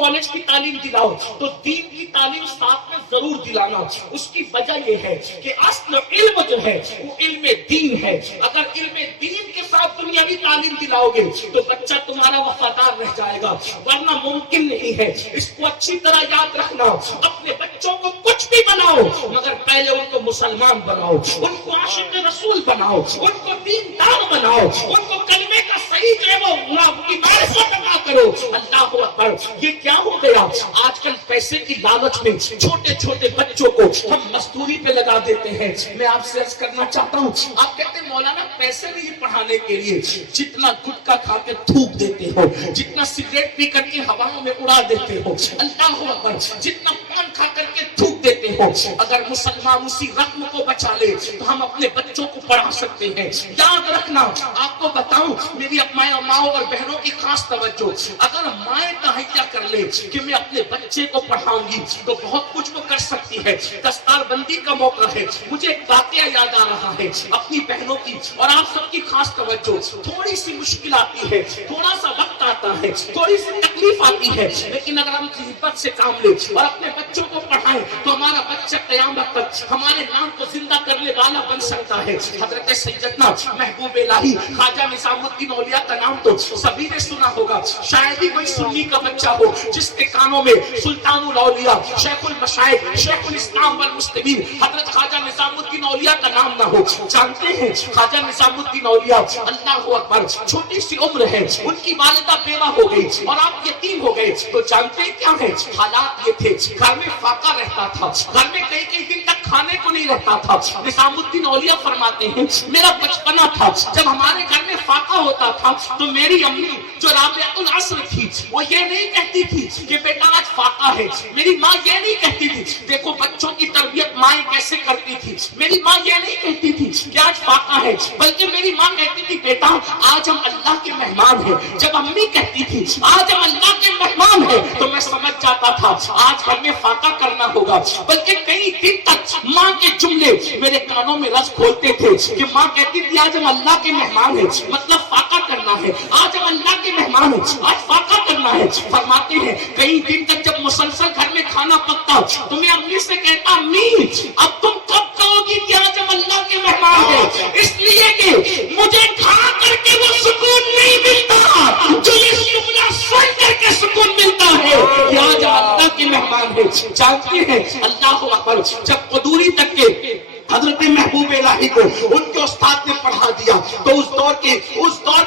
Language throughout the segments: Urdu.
کالج کی تعلیم دلاؤ تو دین کی تعلیم ساتھ میں ضرور دلانا. اس کی وجہ یہ ہے کہ اصل علم جو ہے وہ علم دین ہے. اگر علم دین کے ساتھ دنیاوی تعلیم دلاؤ گے تو بچہ تمہارا وفادار رہ جائے گا, ورنہ ممکن نہیں ہے. اس کو اچھی طرح یاد رکھنا, اپنے بچوں کو کچھ بھی بناؤ مگر پہلے ان کو مسلمان بناؤ, ان کو عاشق رسول بناؤ, ان کو دیندار بناؤ, ان کو کلمے کا صحیح جو ہے وہ کی معرفت عطا کرو. اللہ اکبر. یہ کیا ہو گیا آج کل پیسے کی لالچ میں چھوٹے چھوٹے بچوں کو ہم مزدوری پہ لگا دیتے ہیں. میں آپ سے عرض کرنا چاہتا ہوں, آپ کہتے ہیں مولانا پیسے نہیں پڑھانے کے لیے, جتنا گٹکا کھا کے تھوک دیتے ہو, جتنا سگریٹ پی کر کے ہواؤں میں اڑا دیتے ہو, اللہ اکبر, جتنا پان کھا کر کے تھوک دیتے ہو, اگر مسلمان اسی رقم کو بچا لے تو ہم اپنے بچوں کو پڑھا سکتے ہیں. یاد رکھنا, آپ کو بتاؤں میری ماؤں اور بہنوں کی خاص توجہ, اگر مائیں تہیا کر لے کہ میں اپنے بچے کو پڑھاؤں گی تو بہت کچھ وہ کر سکتی ہے. دستار بندی کا موقع ہے, مجھے ایک واقعہ یاد آ رہا ہے اپنی بہنوں کی, اور آپ سب کی خاص توجہ. تھوڑی سی مشکل آتی ہے, تھوڑا سا وقت آتا ہے, تھوڑی سی تکلیف آتی ہے, لیکن اگر ہم حکمت سے کام لیں اور اپنے بچوں کو پڑھائیں تو ہمارا بچہ قیامت تک ہمارے نام کو زندہ کرنے والا بن سکتا ہے. حضرت سیدنا محبوب الہی خواجہ نظام الدین اولیاء کا نام تو سبھی نے سنا ہوگا, شاید ہی کوئی سنی کا بچہ ہو جس کے کانوں میں سلطان الاولیاء, شیخ المشائخ, شیخ الاسلام والمسلمین حضرت خواجہ نظام الدین اولیاء کا نام نہ ہو. جانتے ہیں خواجہ نظام الدین اولیاء, اللہ اکبر, چھوٹی سی عمر ہے, ان کی والدہ بیوہ ہو گئی اور آپ یتیم ہو گئے. تو جانتے ہیں کیا ہے حالات یہ تھے, گھر میں فاقہ رہتا تھا, گھر میں کئی کئی دن تک کھانے کو نہیں رہتا تھا. نظام الدین اولیاء فرماتے ہیں میرا بچپنا تھا جب ہمارے گھر میں فاقہ ہوتا تھا تو میری امی جو رابعۃ العصر تھی وہ یہ نہیں کہتی تھی کہ بیٹا آج فاقہ ہے, میری ماں یہ نہیں کہتی تھی, دیکھو بچوں کی تربیت مائیں کیسے کرتی تھی, میری ماں یہ نہیں کہتی تھی کہ آج فاقہ ہے, بلکہ میری ماں کہتی تھی بیٹا آج ہم اللہ کے مہمان ہیں. جب امی کہتی تھی آج ہم اللہ کے مہمان ہیں تو میں سمجھ جاتا تھا آج گھر میں فاقہ کرنا ہوگا. بلکہ کئی دن تک ماں کے جملے میرے کانوں میں رس کھولتے تھے کہ ماں کہتی تھی آج ہم اللہ کے مہمان ہیں, مطلب فاقہ کرنا ہے, آج ہم اللہ کے مہمان ہیں, آج فاقہ کرنا ہے. فرماتے ہیں کئی دن تک جب مسلسل گھر میں کھانا پکتا تو میں امی سے کہتا امی اب تم کب کہو گی کہ آج ہم اللہ کے مہمان ہیں, اس لیے کہ مجھے کھا کر کے وہ سکون نہیں ملتا جو اس جملہ سن کر کے سکون ملتا ہے کہ آج ہم اللہ کے مہمان ہیں. جانتے ہیں اللہ اکبر, جب قدوری تک کے حضرت محبوب الہی کو ان کے استاد نے پڑھا دیا تو اس دور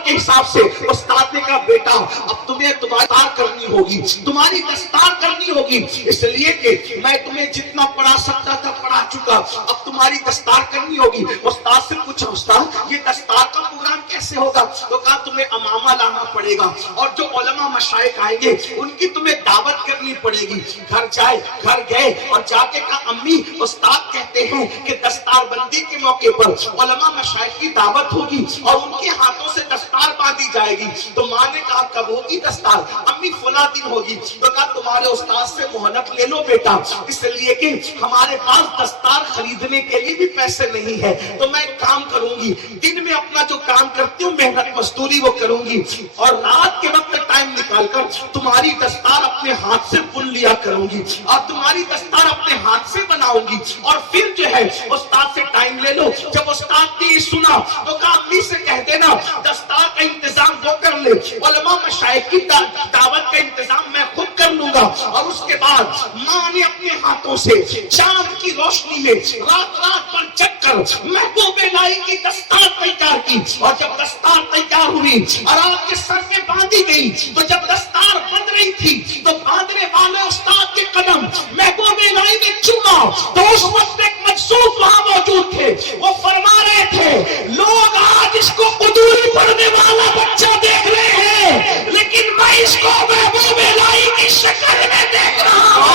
کے حساب سے استاد نے کہا بیٹا اب تمہیں تمہاری دستار کرنی ہوگی, تمہاری دستار کرنی ہوگی, اس لیے کہ میں تمہیں جتنا پڑھا سکتا تھا پڑھا چکا, اب تمہاری دستار کرنی ہوگی. استاد سے پوچھا استاد یہ دستار کا پروگرام کیسے ہوگا, تو کہا تمہیں امامہ لانا پڑے گا اور جو علماء مشائخ آئیں گے ان کی تمہیں دعوت کرنی پڑے گی. گھر گئے اور جا کے کہا امی استاد کہتے ہیں کہ دستار بندی کے موقع پر علماء مشائخ کی دعوت ہوگی اور ان کے ہاتھوں سے دستار باندھی جائے گی. تو ماں نے کہا کب ہوگی دستار, امی فلاں دن ہوگی. تو کہا تمہارے استاد سے مہلت لے لو بیٹا, اس لیے کہ ہمارے پاس دستار خریدنے کے لیے بھی پیسے نہیں ہے, تو میں کام کروں گی دن میں اپنا جو کام کرتی ہوں محنت مزدوری وہ کروں گی اور رات کے وقت ٹائم نکال کر تمہاری دستار اپنے ہاتھ سے بن لیا کروں گی اور تمہاری دستار اپنے ہاتھ سے بناؤں گی. اور پھر جو ہے استاد سے ٹائم لے لو. جب استاد نے سنا تو کہا امی سے کہہ دینا دستار کا انتظام وہ کر لے, علماء مشائخ کی دعوت کا انتظام میں خود کر لوں گا. اور اس کے بعد ماں نے اپنے ہاتھوں سے چاند کی روشنی میں رات پر جگ کر محبوب الہی کی دستار تیار کی. اور جب دستار تیار ہوئی اور آپ کے سر میں باندھی گئی تو جب دستار بند رہی تھی تو باندھنے والے استاد کے قدم محبوب الہی نے چوما تو اس وقت ایک مجذوب وہاں موجود تھے, وہ فرما رہے تھے لوگ آج اس کو قدوری پڑھنے والا بچہ دیکھ رہے ہیں لیکن میں اس کو محبوب الہی کی شکل میں دیکھ رہا ہوں.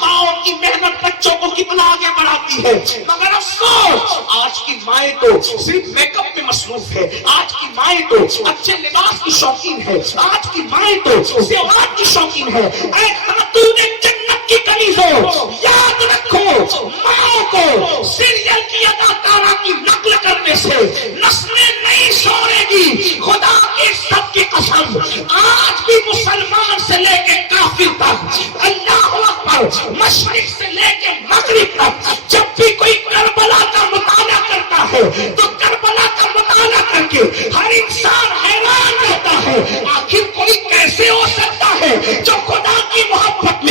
ماں کی محنت بچوں کو کتنا آگے بڑھاتی ہے, مگر افسوس آج کی مائیں تو صرف میک اپ میں مصروف ہے, آج کی مائیں تو اچھے لباس کی شوقین ہے, آج کی مائیں تو زیورات کی شوقین ہے. اے خاتون جنت کی کنیزوں یاد رکھو ماں کو سیریل کی اداکارہ کی نقل کرنے سے نسلیں نہیں سورے گی. خدا کے سب کی قسم آج بھی مسلمان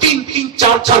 3-3, 4-4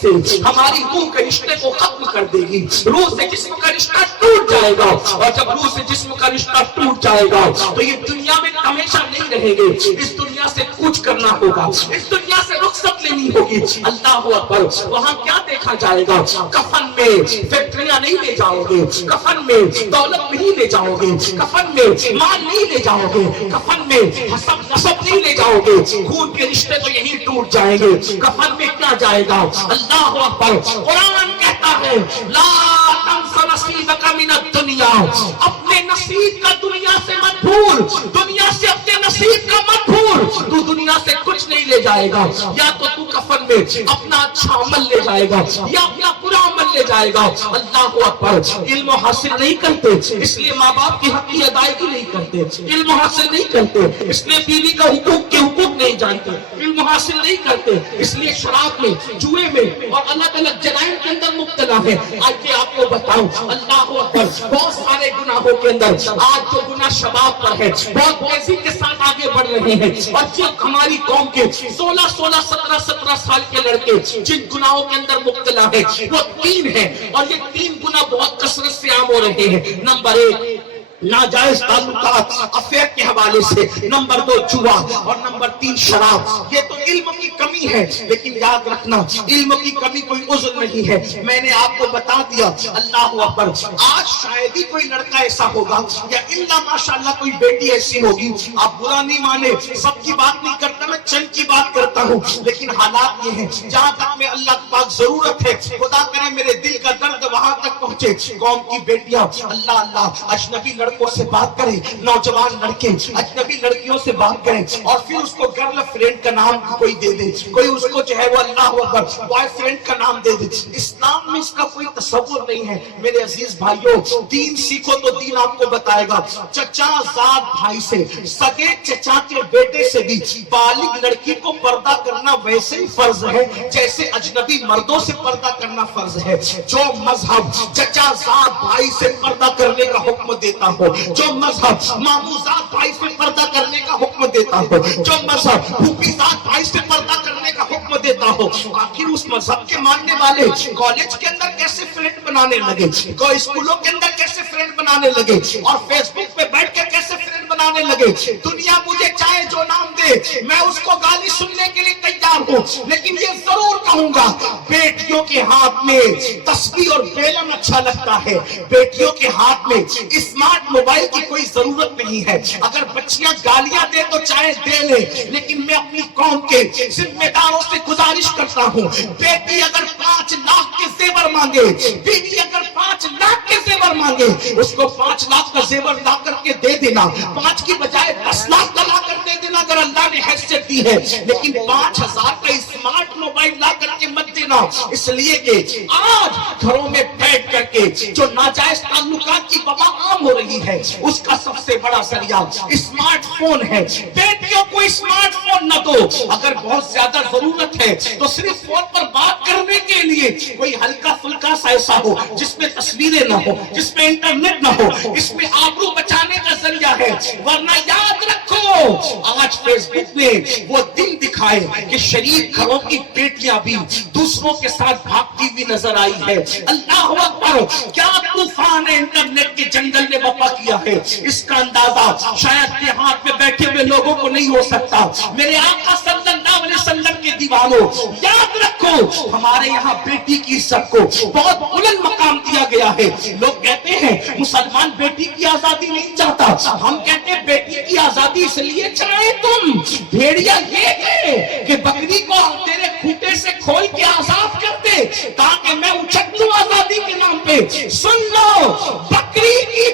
سے ہماری روح کے رشتے کو ختم کر دے گی. روح سے جسم کا رشتہ ٹوٹ جائے گا, اور جب روح سے جسم کا رشتہ ٹوٹ جائے گا تو یہ دنیا میں ہمیشہ نہیں رہیں گے. اس دنیا سے کچھ کرنا ہوگا, اس دنیا سے رخصت لینی ہوگی. اللہ اکبر. وہاں کیا دیکھا جائے گا؟ کفن میں فیکٹریاں نہیں لے جاؤ گے, کفن میں دولت نہیں لے جاؤ گے, کفن میں مال نہیں لے جاؤ گے, کفن میں حسب نسب نہیں لے جاؤ گے. خون کے رشتے تو یہی ٹوٹ جائیں گے. کفن میں کیا جائے گا؟ اللہ اکبر. قرآن کہتا ہے لا تنس نصیبک من الدنیا, اپنے نصیب کا دنیا سے مت بھول, دنیا سے اپنے نصیب کا مت بھول. تو دنیا سے کچھ نہیں لے جائے گا, یا تو کفن میں اپنا اچھا عمل لے جائے گا یا اپنا برا عمل لے جائے گا. اللہ اکبر. علم حاصل نہیں کرتے اس لیے ماں باپ کی حق کی ادائیگی نہیں کرتے, علم حاصل نہیں کرتے اس لیے بیوی کا حقوق کے حقوق نہیں جانتے, علم حاصل نہیں کرتے اس لیے شراب میں, جوئے میں اور الگ الگ جرائم کے اندر مبتلا ہے. آج آپ کو بتاؤں, اللہ اکبر, بہت سارے گناہوں کے اندر آج جو گناہ شباب پر ہے بہت تیزی کے ساتھ آگے بڑھ رہے ہیں. اور جو ہماری قوم کے 16 17 سال کے لڑکے جن گناہوں کے اندر مبتلا ہے وہ 3 ہیں, اور یہ 3 گناہ بہت کثرت سے عام ہو رہے ہیں. نمبر 1 ناجائز تعلقات افیئر کے حوالے سے, نمبر 2 جوا, اور نمبر 3 شراب. یہ تو علم کی کمی ہے, لیکن یاد رکھنا علم کی کمی کوئی عذر نہیں ہے. میں نے آپ کو بتا دیا. اللہ اکبر. آج شاید ہی کوئی لڑکا ایسا ہوگا یا اللہ ماشاءاللہ کوئی بیٹی ایسی ہوگی, آپ برا نہیں مانے, سب کی بات نہیں کرتا, میں چند کی بات کرتا ہوں, لیکن حالات یہ ہیں جہاں تک میں اللہ پاک ضرورت ہے, خدا کرے میرے دل کا درد وہاں تک پہنچے. قوم کی بیٹیاں اللہ اللہ اجنبی لڑکوں سے بات کریں, نوجوان لڑکے اجنبی لڑکیوں سے بات کریں, اور پھر اس کو گرل فرینڈ کا نام کوئی دے دے, کوئی اس کو جو ہے وہ اللہ اکبر بوائے فرینڈ کا نام دے دے. اسلام میں اس کا کوئی تصور نہیں ہے. میرے عزیز بھائیوں, دین سیکھو تو دین آپ کو بتائے گا. چچا زاد بھائی سے, سگے چچا کے بیٹے سے بھی بالغ لڑکی کو پردہ کرنا ویسے ہی فرض ہے جیسے اجنبی مردوں سے پردہ کرنا فرض ہے. جو مذہب چچا زاد بھائی سے پردہ کرنے کا حکم دیتا ہو, جو مذہب ماموزاد بھائی سے پردہ کرنے کا حکم دیتا ہو, جو مذہب پھوپھیزاد بھائی سے پردہ کرنے کا حکم دیتا ہو, آخر اس مذہب کے ماننے والے کالج کے اندر کیسے فرینڈ بنانے لگے, کوئی اسکولوں کے اندر کیسے فرینڈ بنانے لگے, اور فیس بک پہ بیٹھ کے کیسے فرینڈ بنانے لگے. دنیا مجھے چاہے جو نام دے, میں اس کو گالی سننے کے لیے تیار ہوں, لیکن یہ ضرور کہوں گا بیٹیوں کے ہاتھ میں تسبیح اور بیلن اچھا لگتا ہے, بیٹیوں کے ہاتھ میں اسمارٹ موبائل کی کوئی ضرورت نہیں ہے. اگر بچیاں گالیاں دے تو چاہے دے لے, لیکن میں اپنی قوم کے ذمہ داروں سے گزارش کرتا ہوں, بیٹی اگر 5 لاکھ کے زیور مانگے, بیوی اگر 5 لاکھ کے زیور مانگے, اس کو 5 لاکھ کا زیور لا کر کے دے دینا, 5 کی بجائے 10 لاکھ کا لا کر دے دینا اگر اللہ نے حیثیت دی ہے, لیکن 5000 کا اسمارٹ موبائل لا کر کے مت دینا. اس لیے کہ آج گھروں میں بیٹھ کر کے جو ناجائز تعلقات کی وبا عام ہو رہی ہے اس کا سب سے بڑا ذریعہ اسمارٹ فون ہے. بیٹیوں کو اسمارٹ فون نہ دو, اگر بہت زیادہ ضرورت ہے تو صرف فون پر بات کرنے کے لیے کوئی ہلکا پھلکا سا ایسا ہو جس میں تصویریں نہ ہو, جس میں انٹرنیٹ نہ ہو, اس میں آبرو بچانے کا ذریعہ ہے. ورنہ یاد رکھو آج فیس بک نے وہ دن دکھائے کہ شریف گھروں کی بیٹیاں بھی دوسروں کے ساتھ بھاگتی ہوئی نظر آئی ہے. اللہ اکبر. کیا طوفان انٹرنیٹ کے جنگل نے وفا کیا ہے, اس کا اندازہ شاید دیہات میں بیٹھے ہوئے لوگوں کو نہیں ہو سکتا. میرے آقا صلی اللہ علیہ وسلم کے دیوانوں, یاد رکھو ہمارے یہاں بیٹی کی عزت کو بہت بلند مقام دیا گیا ہے. لوگ کہتے ہیں مسلمان بیٹی کی آزادی نہیں چاہتا, ہم کہتے ہیں بیٹی کی آزادی اس لیے چاہے تم. بھیڑیا یہ ہے کہ بکری کو تیرے کھوٹے سے کھول کے آزاد کرتے تاکہ میں اچھٹ دوں آزادی کے نام پہ. سن لو, بکری کی